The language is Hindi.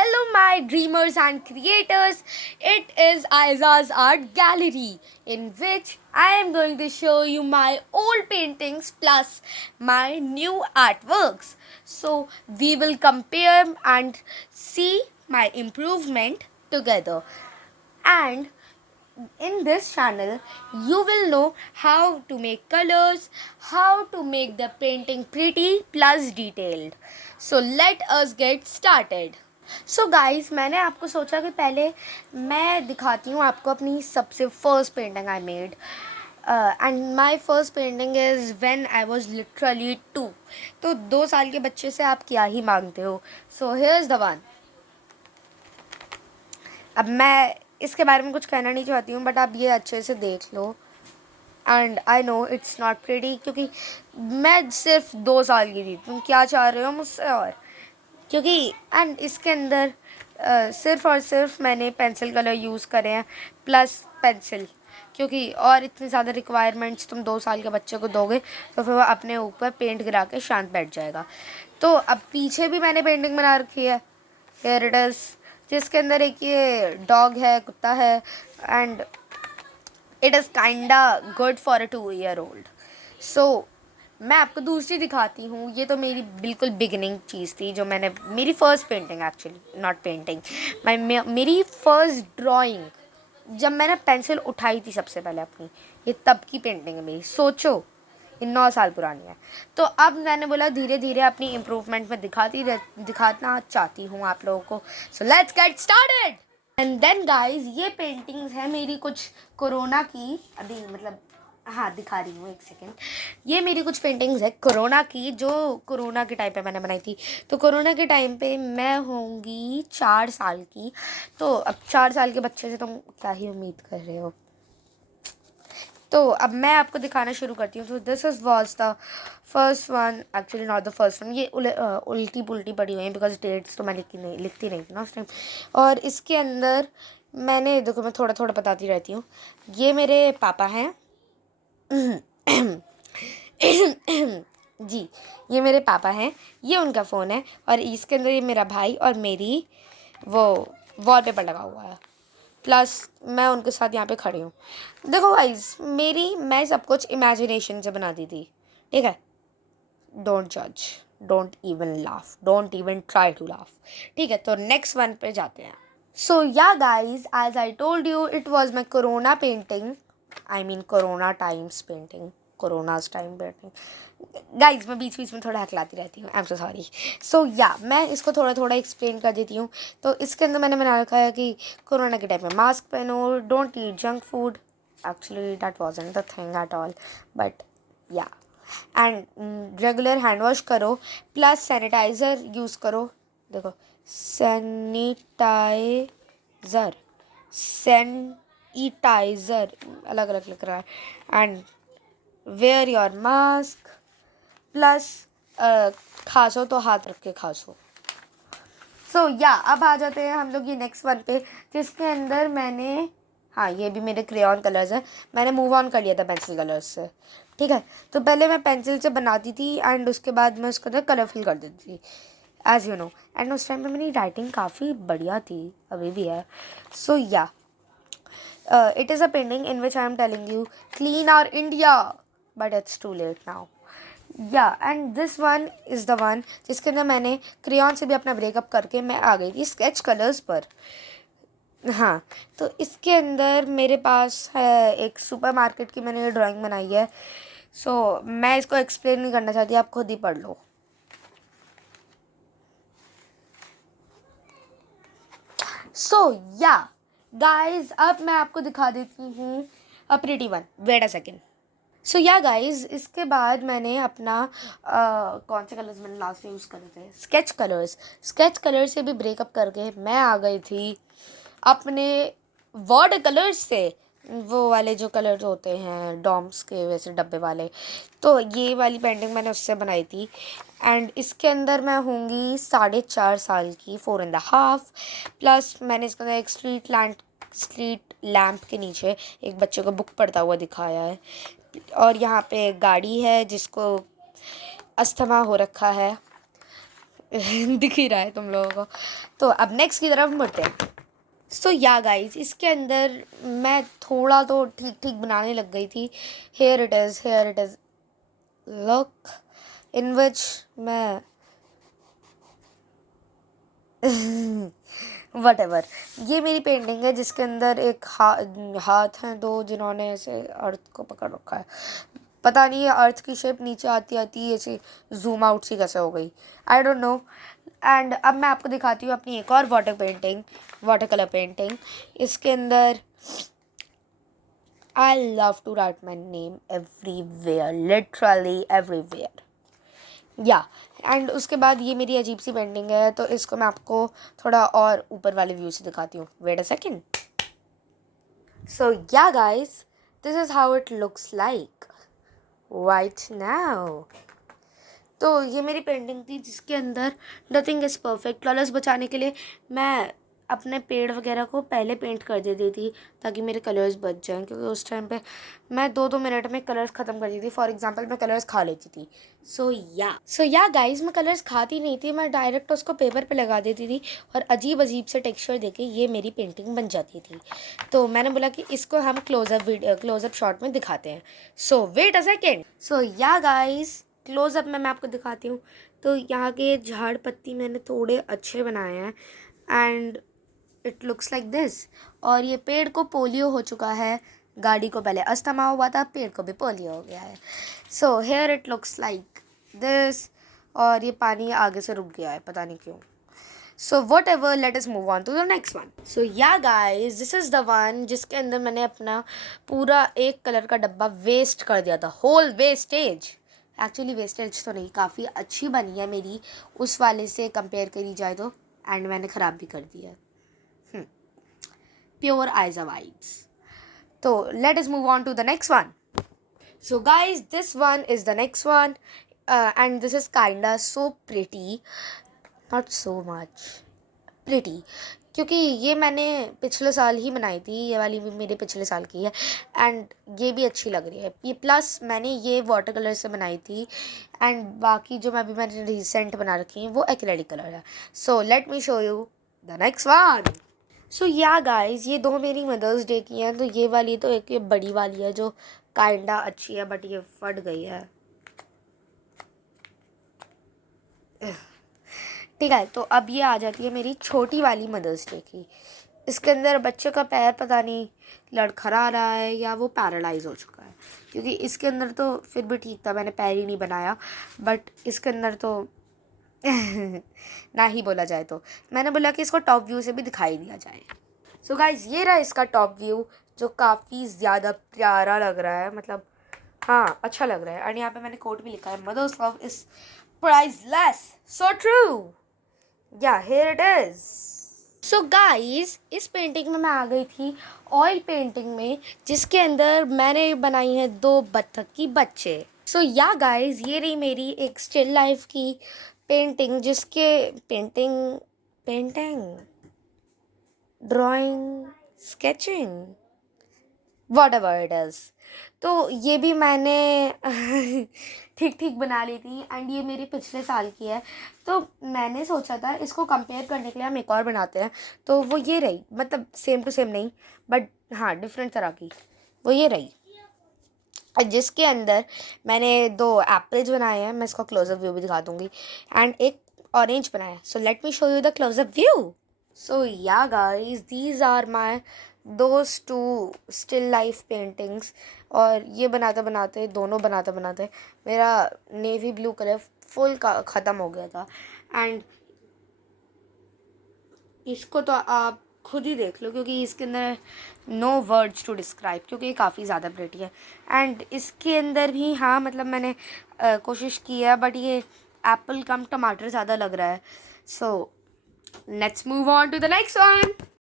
hello, my dreamers and creators. It is Aiza's Art Gallery, in which I am going to show you my old paintings plus my new artworks. So, we will compare and see my improvement together. And in this channel you will know how to make colors, how to make the painting pretty plus detailed. So let us get started. So guys, मैंने आपको सोचा कि पहले मैं दिखाती हूँ आपको अपनी सबसे first painting I made. And my first painting is when I was literally 2. तो 2 साल के बच्चे से आप क्या ही मांगते हो. So here is the one. अब मैं इसके बारे में कुछ कहना नहीं चाहती हूँ, बट आप ये अच्छे से देख लो. And I know it's not pretty, क्योंकि मैं सिर्फ 2 साल की थी. तुम क्या चाह रहे हो मुझसे? और क्योंकि एंड इसके अंदर सिर्फ और सिर्फ मैंने पेंसिल कलर यूज़ करे हैं प्लस पेंसिल, क्योंकि और इतनी ज़्यादा रिक्वायरमेंट्स तुम 2 साल के बच्चे को दोगे तो फिर वो अपने ऊपर पेंट गिरा के शांत बैठ जाएगा. तो अब पीछे भी मैंने पेंटिंग बना रखी है. हियर इट इज़, जिसके अंदर एक ये डॉग है, कुत्ता है. And it is kinda good for a 2-year-old. सो मैं आपको दूसरी दिखाती हूँ. ये तो मेरी बिल्कुल बिगिनिंग चीज़ थी, जो मैंने मेरी first painting, actually not painting, मेरी फ़र्स्ट ड्राइंग, जब मैंने पेंसिल उठाई थी सबसे पहले अपनी, ये तब की पेंटिंग है मेरी. सोचो, ये 9 साल पुरानी है. तो अब मैंने बोला धीरे धीरे अपनी इम्प्रूवमेंट में दिखाना चाहती हूँ आप लोगों को. So let's get started. And then guys, ये पेंटिंग्स है मेरी कुछ कोरोना की. अभी मतलब हाँ, दिखा रही हूँ, एक सेकेंड. ये मेरी कुछ पेंटिंग्स है कोरोना की, जो कोरोना के टाइम पे मैंने बनाई थी. तो कोरोना के टाइम पे मैं होंगी 4 साल की. तो अब 4 साल के बच्चे से तुम क्या ही उम्मीद कर रहे हो. तो अब मैं आपको दिखाना शुरू करती हूँ. तो this is was the first one, actually not the first one. ये उल्टी पुल्टी पड़ी हुई है, बिकॉज डेट्स तो मैं लिखती नहीं थी ना उस टाइम. और इसके अंदर मैंने, देखो मैं थोड़ा थोड़ा बताती रहती हूँ. ये मेरे पापा हैं. जी, ये मेरे पापा हैं. ये उनका फ़ोन है. और इसके अंदर ये मेरा भाई और मेरी वो वॉलपेपर लगा हुआ है. प्लस मैं उनके साथ यहाँ पे खड़ी हूँ. देखो गाइस, मैं सब कुछ इमेजिनेशन से बना दी थी. ठीक है, डोंट जज, don't even laugh, don't even try to laugh. ठीक है, तो नेक्स्ट वन पे जाते हैं. So yeah guys, as I told you, it was my corona painting. I mean corona times painting, corona's time painting. Guys, मैं बीच बीच में थोड़ा हकलाती रहती हूँ, आई एम सो सॉरी. सो या मैं इसको थोड़ा थोड़ा एक्सप्लेन कर देती हूँ. तो इसके अंदर मैंने बना रखा है कि कोरोना के टाइम में मास्क पहनो, don't eat junk food. Actually that wasn't the thing at all, but yeah. And regular hand wash करो, प्लस सैनिटाइज़र यूज़ करो. देखो, सैनिटाइज़र, सैनिटाइज़र अलग अलग लिख रहा है. And wear your mask, plus खांसो तो हाथ रख के खांसो. सो या अब आ जाते हैं हम लोग ये नेक्स्ट वन पे, जिसके अंदर मैंने, हाँ ये भी मेरे क्रेयॉन कलर्स हैं. मैंने मूव ऑन कर लिया था पेंसिल कलर्स से. ठीक है, तो पहले मैं पेंसिल से बनाती थी एंड उसके बाद मैं उसके अंदर कलर फिल कर देती थी, एज यू नो. एंड उस टाइम पे मेरी राइटिंग काफ़ी बढ़िया थी, अभी भी है. सो या it is a painting in which I am telling you, clean our India, but it's too late now. Yeah, and this one is the one जिसके अंदर मैंने क्रेयॉन से भी अपना ब्रेकअप करके मैं आ गई थी स्केच कलर्स पर. हाँ, तो इसके अंदर मेरे पास है एक सुपर मार्केट की मैंने ये ड्राइंग बनाई है. सो मैं इसको एक्सप्लेन नहीं करना चाहती, आप खुद ही पढ़ लो. सो या गाइज, अब मैं आपको दिखा देती हूँ a pretty one. Wait a second. So yeah guys, इसके बाद मैंने अपना कौन से कलर्स मैंने लास्ट यूज़ करे थे, स्केच कलर्स. स्केच कलर से भी ब्रेकअप करके मैं आ गई थी अपने वाटर कलर्स से. वो वाले जो कलर्स होते हैं डॉम्स के वैसे डब्बे वाले. तो ये वाली पेंटिंग मैंने उससे बनाई थी. एंड इसके अंदर मैं होंगी 4.5 साल की, 4.5. प्लस मैंने इसके अंदर एक स्ट्रीट लैम्प के नीचे एक बच्चे को बुक पढ़ता हुआ दिखाया है. और यहाँ पे एक गाड़ी है जिसको अस्थमा हो रखा है. दिख ही रहा है तुम लोगों को। तो अब नेक्स्ट की तरफ मुड़ते हैं। सो या गाइज, इसके अंदर मैं थोड़ा तो ठीक ठीक बनाने लग गई थी। Here it is look in which मैं वट एवर, ये मेरी पेंटिंग है जिसके अंदर एक हाथ हैं दो जिन्होंने ऐसे अर्थ को पकड़ रखा है। पता नहीं ये अर्थ की शेप नीचे आती आती ऐसे जूम आउट सी कैसे हो गई, आई डोंट नो। एंड अब मैं आपको दिखाती हूँ अपनी एक और वाटर कलर पेंटिंग। इसके अंदर I love to write my name everywhere, literally everywhere. या एंड उसके बाद ये मेरी अजीब सी पेंटिंग है, तो इसको मैं आपको थोड़ा और ऊपर वाले व्यू से दिखाती हूँ। Wait a second. So yeah guys, this is how it looks like right now. तो ये मेरी पेंटिंग थी जिसके अंदर नथिंग इज़ परफेक्ट। कलर्स बचाने के लिए मैं अपने पेड़ वगैरह को पहले पेंट कर देती थी ताकि मेरे कलर्स बच जाएं, क्योंकि उस टाइम पे मैं 2-2 मिनट में कलर्स ख़त्म कर देती थी। फॉर एग्जांपल मैं कलर्स खा लेती थी। सो या गाइस, मैं कलर्स खाती नहीं थी, मैं डायरेक्ट उसको पेपर पे लगा देती थी और अजीब अजीब से टेक्सचर देके ये मेरी पेंटिंग बन जाती थी। तो मैंने बोला कि इसको हम क्लोज़अप शॉट में दिखाते हैं। सो wait a second. So yeah guys, Closeup में मैं आपको दिखाती हूँ। तो यहाँ के झाड़ पत्ती मैंने थोड़े अच्छे बनाए हैं and it looks like this. और ये पेड़ को पोलियो हो चुका है, गाड़ी को पहले अस्थमा हुआ था, पेड़ को भी पोलियो हो गया है। So here it looks like this. और ये पानी आगे से रुक गया है, पता नहीं क्यों। So whatever, let us move on to the next one. So yeah guys, this is the one जिसके अंदर मैंने अपना पूरा एक कलर का डब्बा वेस्ट कर दिया था, होल वेस्टेज। एक्चुअली वेस्टेज तो नहीं, काफ़ी अच्छी बनी है मेरी उस वाले से कंपेयर करी जाए तो। एंड मैंने ख़राब भी कर दिया। Pure Aiza vibes. तो let us move on to the next one. So guys, this one is the next one, and this is kinda so pretty, not so much pretty, क्योंकि ये मैंने पिछले साल ही बनाई थी, ये वाली भी मेरे पिछले साल की है एंड ये भी अच्छी लग रही है। ये प्लस मैंने ये वाटर कलर से बनाई थी एंड बाकी जो मैंने रिसेंट बना रखी हैं वो एक्रेलिक कलर है। So let me show you the next one. So yeah guys, ये दो मेरी मदर्स डे की हैं। तो ये वाली तो एक ये बड़ी वाली है जो काइंडा अच्छी है, बट ये फट गई है। ठीक है, तो अब ये आ जाती है मेरी छोटी वाली मदर्स डे की। इसके अंदर बच्चे का पैर पता नहीं लड़खड़ा रहा है या वो पैरालाइज हो चुका है, क्योंकि इसके अंदर तो फिर भी ठीक था, मैंने पैर ही नहीं बनाया। बट इसके अंदर तो ना ही बोला जाए तो मैंने बोला कि इसको टॉप व्यू से भी दिखाई दिया जाए। सो गाइज, ये रहा इसका टॉप व्यू जो काफ़ी ज़्यादा प्यारा लग रहा है, मतलब हाँ अच्छा लग रहा है। और यहाँ पे मैंने कोट भी लिखा है, mother's love is priceless. So true, yeah here it is. So guys, इस पेंटिंग में मैं आ गई थी ऑयल पेंटिंग में, जिसके अंदर मैंने बनाई है 2 बत्तख की बच्चे। सो या गाइज, ये रही मेरी एक स्टिल लाइफ की पेंटिंग, जिसके painting drawing, sketching, what ever it is. तो ये भी मैंने ठीक ठीक बना ली थी एंड ये मेरी पिछले साल की है। तो मैंने सोचा था इसको कंपेयर करने के लिए हम एक और बनाते हैं। तो वो ये रही, मतलब सेम टू सेम नहीं बट हाँ डिफरेंट तरह की, वो ये रही जिसके अंदर मैंने 2 एप्पल्स बनाए हैं। मैं इसका क्लोजअप व्यू भी दिखा दूँगी एंड एक ऑरेंज बनाया। So let me show you the closeup view. So yeah guys, these are my those 2 still life paintings। और ये दोनों बनाते बनाते मेरा नेवी ब्लू कलर फुल का ख़त्म हो गया था। एंड इसको तो आप खुद ही देख लो, क्योंकि इसके अंदर नो वर्ड्स टू डिस्क्राइब, क्योंकि ये काफ़ी ज़्यादा प्रिटी है। एंड इसके अंदर भी हाँ मतलब मैंने कोशिश की है, बट ये एप्पल कम टमाटर ज़्यादा लग रहा है। सो let's move on to the next one।